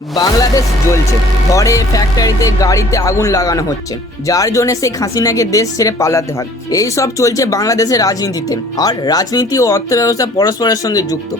বাংলাদেশ জ্বলছে, ঘরে ফ্যাক্টরিতে গাড়িতে আগুন লাগানো হচ্ছে, যার জন্য শেখ হাসিনাকে দেশ ছেড়ে পালাতে হয়। এই সব চলছে বাংলাদেশের রাজনীতিতে, আর রাজনীতি ও অর্থব্যবস্থা পরস্পরের সঙ্গে যুক্ত।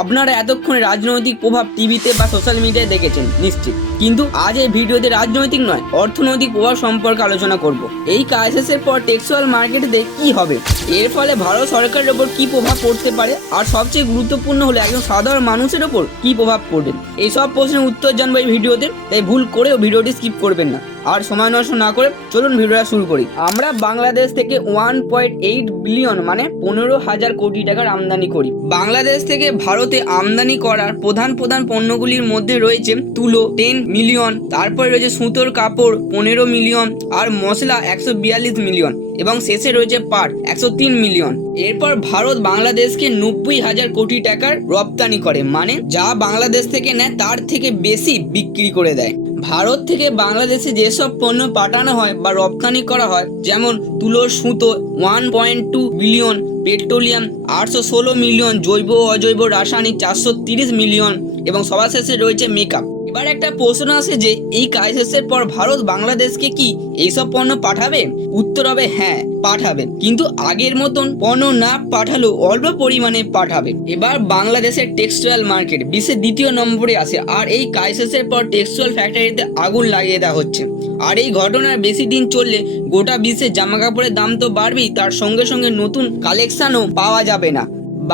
আপনারা এতক্ষণ রাজনৈতিক প্রভাব টিভিতে বা সোশ্যাল মিডিয়ায় দেখেছেন নিশ্চিত, কিন্তু আজ এই ভিডিওতে রাজনৈতিক নয়, অর্থনৈতিক প্রভাব সম্পর্কে আলোচনা করব। এই ক্রাইসিসের পর টেক্সটাইল মার্কেটে কি হবে, এর ফলে ভারত সরকারের ওপর কি প্রভাব পড়তে পারে, আর সবচেয়ে গুরুত্বপূর্ণ হলো একজন সাধারণ মানুষের ওপর কি প্রভাব পড়বে। এই সব প্রশ্নের উত্তর জানবো এই ভিডিওতে, তাই ভুল করেও ভিডিওটি স্কিপ করবেন না। আর সময় নষ্ট না করে চলুন ভিডিওটা শুরু করি। আমরা বাংলাদেশ থেকে 1.8 বিলিয়ন মানে 15,000 কোটি টাকার আমদানি করি। বাংলাদেশ থেকে ভারতে আমদানি করার প্রধান পণ্যগুলির মধ্যে রয়েছে তুলো 10 মিলিয়ন, তারপরে রয়েছে সুতোর কাপড় 15 মিলিয়ন, আর মশলা 142 মিলিয়ন, এবং শেষে রয়েছে পাট 103 মিলিয়ন। এরপর ভারত বাংলাদেশকে 90,000 কোটি টাকার রপ্তানি করে, মানে যা বাংলাদেশ থেকে নেয় তার থেকে বেশি বিক্রি করে দেয়। ভারত থেকে বাংলাদেশে যেসব পণ্য পাঠানো হয় বা রপ্তানি করা হয়, যেমন তুলোর সুতো 1.2 বিলিয়ন, পেট্রোলিয়াম 816 মিলিয়ন, জৈব ও অজৈব রাসায়নিক 430 মিলিয়ন, এবং সবার শেষে রয়েছে মেকআপ। এবার একটা প্রশ্ন আসে যে এই ক্রাইসিসের পর ভারত বাংলাদেশকে কি এইসব পণ্য পাঠাবে? উত্তর হবে হ্যাঁ, পাঠাবে, কিন্তু আগের মতন পণ্য না পাঠালেও অল্প পরিমাণে পাঠাবে। এবার বাংলাদেশের টেক্সটাইল মার্কেট বিশ্বের দ্বিতীয় নম্বরে আসে, আর এই ক্রাইসিসের পর টেক্সটাইল ফ্যাক্টরিতে আগুন লাগিয়ে দেওয়া হচ্ছে। আর এই ঘটনার বেশি দিন চললে গোটা বিশ্বে জামা কাপড়ের দাম তো বাড়বেই, তার সঙ্গে সঙ্গে নতুন কালেকশনও পাওয়া যাবে না।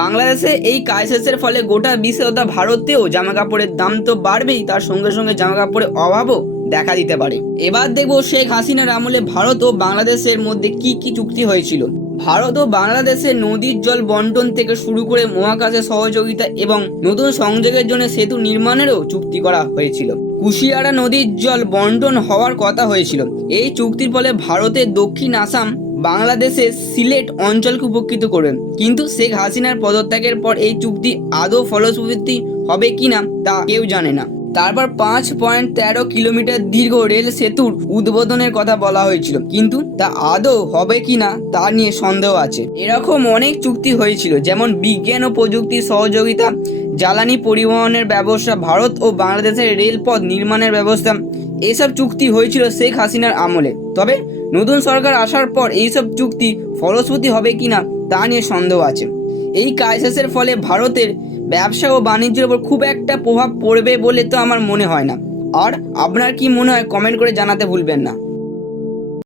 বাংলাদেশে এই ক্রাইসিসের ফলে গোটা বিশ্বে তথা ভারতেও জামা কাপড়ের দাম তো বাড়বেই, তার সঙ্গে সঙ্গে জামা কাপড়ের অভাবও দেখা দিতে পারে। এবার দেখবো শেখ হাসিনার আমলে ভারত ও বাংলাদেশের মধ্যে কি কি চুক্তি হয়েছিল। ভারত ও বাংলাদেশের নদীর জল বন্টন থেকে শুরু করে মহাকাশে সহযোগিতা এবং নতুন সংযোগের জন্য সেতু নির্মাণেরও চুক্তি করা হয়েছিল। কুশিয়ারা নদীর জল বন্টন হওয়ার কথা হয়েছিল। এই চুক্তির ফলে ভারতের দক্ষিণ আসাম বাংলাদেশের সিলেট অঞ্চলকে উপকৃত করবে, কিন্তু শেখ হাসিনার পদত্যাগের পর এই চুক্তি আদৌ ফলশ্রুতি হবে কিনা তা কেউ জানে না। তারপর 5.13 কিলোমিটার দীর্ঘ রেল সেতুর উদ্বোধনের কথা বলা হয়েছিল, কিন্তু তা আদৌ হবে কিনা তা নিয়ে সন্দেহ আছে। এরকম অনেক চুক্তি হয়েছিল, যেমন বিজ্ঞান ও প্রযুক্তির সহযোগিতা, জ্বালানি পরিবহনের ব্যবস্থা, ভারত ও বাংলাদেশের রেলপথ নির্মাণের ব্যবস্থা। এইসব চুক্তি হয়েছিল শেখ হাসিনার আমলে। তবে নতুন সরকার আসার পর এইসব চুক্তি ফলশ্রুতি হবে কিনা তা নিয়ে সন্দেহ আছে। এই ক্রাইসিসের ফলে ভারতের ব্যবসা ও বাণিজ্যের উপর খুব একটা প্রভাব পড়বে বলে তো আমার মনে হয় না। আর আপনার কি মনে হয় কমেন্ট করে জানাতে ভুলবেন না।